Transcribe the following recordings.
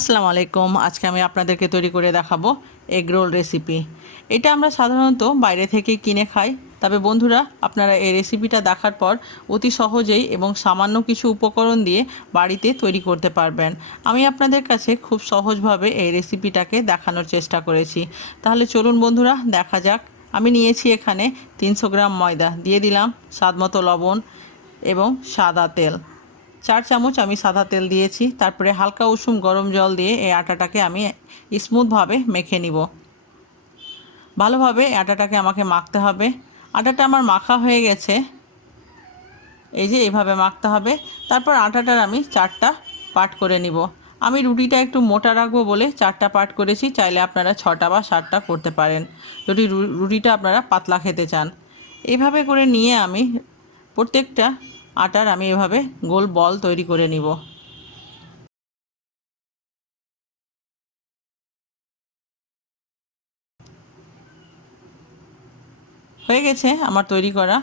আসসালামু আলাইকুম। আজকে আমি আপনাদেরকে তৈরি করে দেখাবো এগ রোল রেসিপি। এটা আমরা সাধারণত বাইরে থেকে কিনে খাই, তবে বন্ধুরা আপনারা এই রেসিপিটা দেখার পর অতি সহজেই এবং সামান্য কিছু উপকরণ দিয়ে বাড়িতে তৈরি করতে পারবেন। আমি আপনাদের কাছে খুব সহজভাবে এই রেসিপিটাকে দেখানোর চেষ্টা করেছি। তাহলে চলুন বন্ধুরা দেখা যাক। আমি নিয়েছি এখানে 300 গ্রাম ময়দা, দিয়ে দিলাম স্বাদমতো লবণ এবং সাদা তেল। 4 চামচ আমি সাদা তেল দিয়েছি। তারপরে হালকা উষুম গরম জল দিয়ে এই আটাটাকে আমি স্মুথভাবে মেখে নিব। ভালোভাবে আটাটাকে আমাকে মাখতে হবে। আটাটা আমার মাখা হয়ে গেছে, এই যে এইভাবে মাখতে হবে। তারপর আটাটার আমি 4টা পার্ট করে নিব। আমি রুটিটা একটু মোটা রাখবো বলে 4টা পার্ট করেছি, চাইলে আপনারা 6টা বা 7টা করতে পারেন যদি রুটিটা আপনারা পাতলা খেতে চান। এইভাবে করে নিয়ে আমি প্রত্যেকটা আটার আমি এভাবে গোল বল তৈরি করে নিব। হয়ে গেছে আমার তৈরি করা।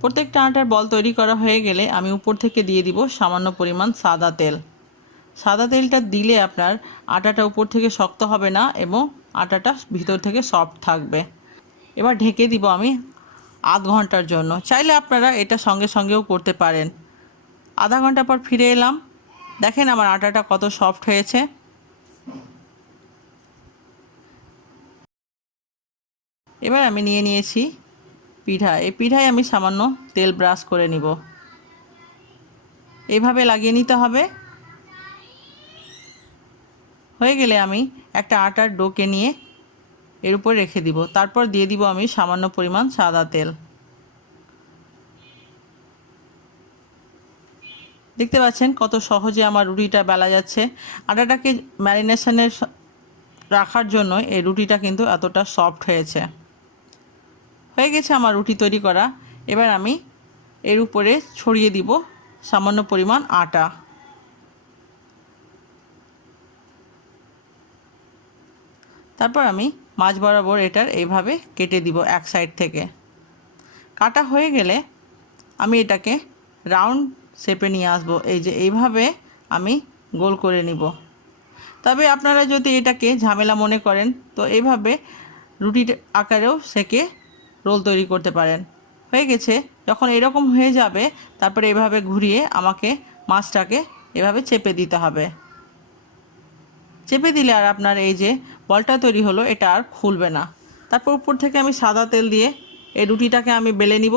প্রত্যেকটা আটার বল তৈরি করা হয়ে গেলে আমি উপর থেকে দিয়ে দিব সামান্য পরিমাণ সাদা তেল। সাদা তেলটা দিলে আপনার আটাটা উপর থেকে শক্ত হবে না এবং আটাটা ভিতর থেকে সফট থাকবে। এবার ঢেকে দিব আমি আধ ঘন্টার জন্য। চাইলে আপনারা এটা সঙ্গে সঙ্গেও করতে পারেন। আধা ঘন্টা পর ফিরে এলাম। দেখেন আমার আটাটা কত সফট হয়েছে। এবার আমি নিয়ে নিয়েছি পিঠা। এই পিঠায় আমি সামান্য তেল ব্রাশ করে নিব। এইভাবে লাগিয়ে নিতে হবে। হয়ে গেলে আমি একটা আটার ডোকে নিয়ে এর উপর রেখে দিব। তারপর দিয়ে দিব আমি সামান্য পরিমাণ সাদা তেল। দেখতে পাচ্ছেন কত সহজে আমার রুটিটা বেলা যাচ্ছে। আটাটাকে ম্যারিনেশনের রাখার জন্য এই রুটিটা কিন্তু এতটা সফট হয়েছে। হয়ে গেছে আমার রুটি তৈরি করা। এবার আমি এর উপরে ছড়িয়ে দিব সামান্য পরিমাণ আটা। তারপর আমি মাঝ বরাবর এটার এইভাবে কেটে দিব এক সাইড থেকে। কাটা হয়ে গেলে আমি এটাকে রাউন্ড শেপে নিয়ে আসবো। এই যে এইভাবে আমি গোল করে নিব। তবে আপনারা যদি এটাকে ঝামেলা মনে করেন তো এইভাবে রুটির আকারেও সেকে রোল তৈরি করতে পারেন। হয়ে গেছে। যখন এরকম হয়ে যাবে তারপরে এভাবে ঘুরিয়ে আমাকে মাছটাকে এভাবে চেপে দিতে হবে। চেপে দিলে আর আপনার এই যে বলটা তৈরি হলো এটা আর খুলবে না। তারপর উপর থেকে আমি সাদা তেল দিয়ে এই রুটিটাকে আমি বেলে নিব।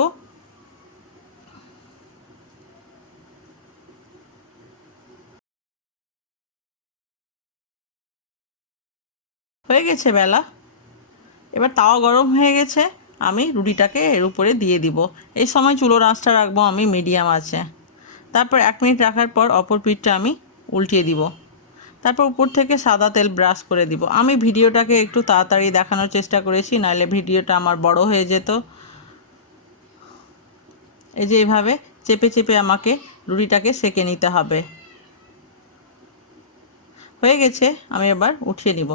হয়ে গেছে বেলা। এবার তাওয়া গরম হয়ে গেছে, আমি রুটিটাকে এর উপরে দিয়ে দিব। এই সময় চুলোর আঁচটা রাখবো আমি মিডিয়াম আছে। তারপর 1 মিনিট রাখার পর অপর পিঠটা আমি উল্টিয়ে দিব। তারপর উপর থেকে সাদা তেল ব্রাশ করে দিব। আমি ভিডিওটাকে একটু তাড়াতাড়ি দেখানোর চেষ্টা করেছি, নাহলে ভিডিওটা আমার বড় হয়ে যেত। এই যে এইভাবে চেপে চেপে আমাকে রুটিটাকে সেকে নিতে হবে। হয়ে গেছে, আমি এবার উঠিয়ে নিব।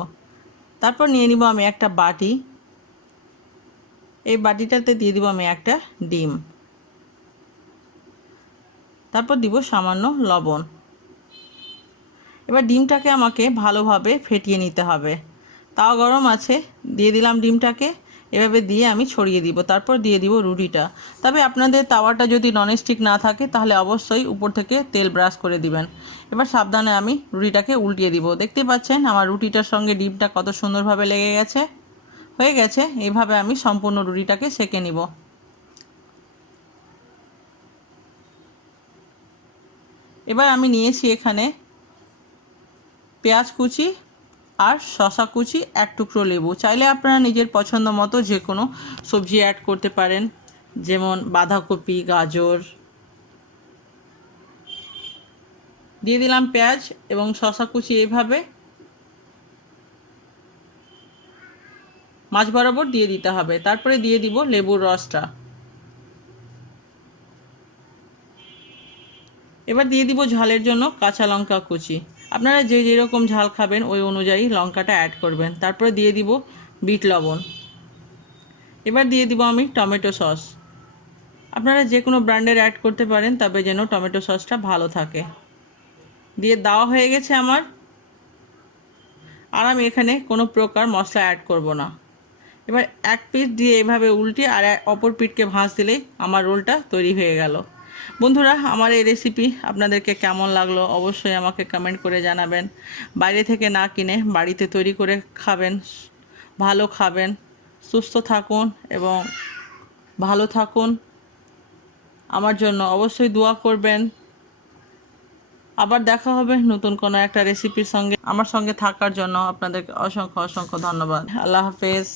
তারপর নিয়ে নিব আমি একটা বাটি। এই বাটিটাতে দিয়ে দিব আমি একটা ডিম। তারপর দিব সামান্য লবণ। এবার ডিমটাকে আমাকে ভালোভাবে ফেটিয়ে নিতে হবে। তাওয়া গরম আছে, দিয়ে দিলাম ডিমটাকে। এভাবে দিয়ে আমি ছড়িয়ে দিব। তারপর দিয়ে দিব রুটিটা। তবে আপনাদের তাওয়াটা যদি ননস্টিক না থাকে তাহলে অবশ্যই উপর থেকে তেল ব্রাশ করে দিবেন। এবার সাবধানে আমি রুটিটাকে উল্টিয়ে দিব। দেখতে পাচ্ছেন আমার রুটিটার সঙ্গে ডিমটা কত সুন্দরভাবে লেগে গেছে। হয়ে গেছে। এইভাবে আমি সম্পূর্ণ রুটিটাকে সেকে নিব। এবার আমি নিয়েছি এখানে পেঁয়াজ কুচি আর শসা কুচি, 1 টুকরো লেবু। চাইলে আপনারা নিজের পছন্দ মতো যে কোনো সবজি অ্যাড করতে পারেন, যেমন বাঁধাকপি, গাজর। দিয়ে দিলাম পেঁয়াজ এবং শসা কুচি এইভাবে মাঝ বরাবর দিয়ে দিতে হবে। তারপরে দিয়ে দিব লেবুর রসটা। এবার দিয়ে দিব ঝালের জন্য কাঁচা লঙ্কা কুচি। আপনারা যে যেরকম ঝাল খাবেন ওই অনুযায়ী লঙ্কাটা অ্যাড করবেন। তারপরে দিয়ে দিব বিট লবণ। এবার দিয়ে দিব আমি টমেটো সস। আপনারা যে কোনো ব্র্যান্ডের অ্যাড করতে পারেন, তবে যেন টমেটো সসটা ভালো থাকে। দিয়ে দেওয়া হয়ে গেছে আমার। আর আমি এখানে কোনো প্রকার মশলা অ্যাড করব না। এবার এক পিঠ দিয়ে এভাবে উল্টে আর অপর পিঠকে ভাঁজ দিলেই আমার রোলটা তৈরি হয়ে গেল। বন্ধুরা, আমার এই রেসিপি আপনাদেরকে কেমন লাগলো অবশ্যই আমাকে কমেন্ট করে জানাবেন। বাইরে থেকে না কিনে বাড়িতে তৈরি করে খাবেন, ভালো খাবেন, সুস্থ থাকুন এবং ভালো থাকুন। আমার জন্য অবশ্যই দোয়া করবেন। আবার দেখা হবে নতুন কোনো একটা রেসিপির সঙ্গে। আমার সঙ্গে থাকার জন্য আপনাদেরকে অসংখ্য অসংখ্য ধন্যবাদ। আল্লাহ হাফেজ।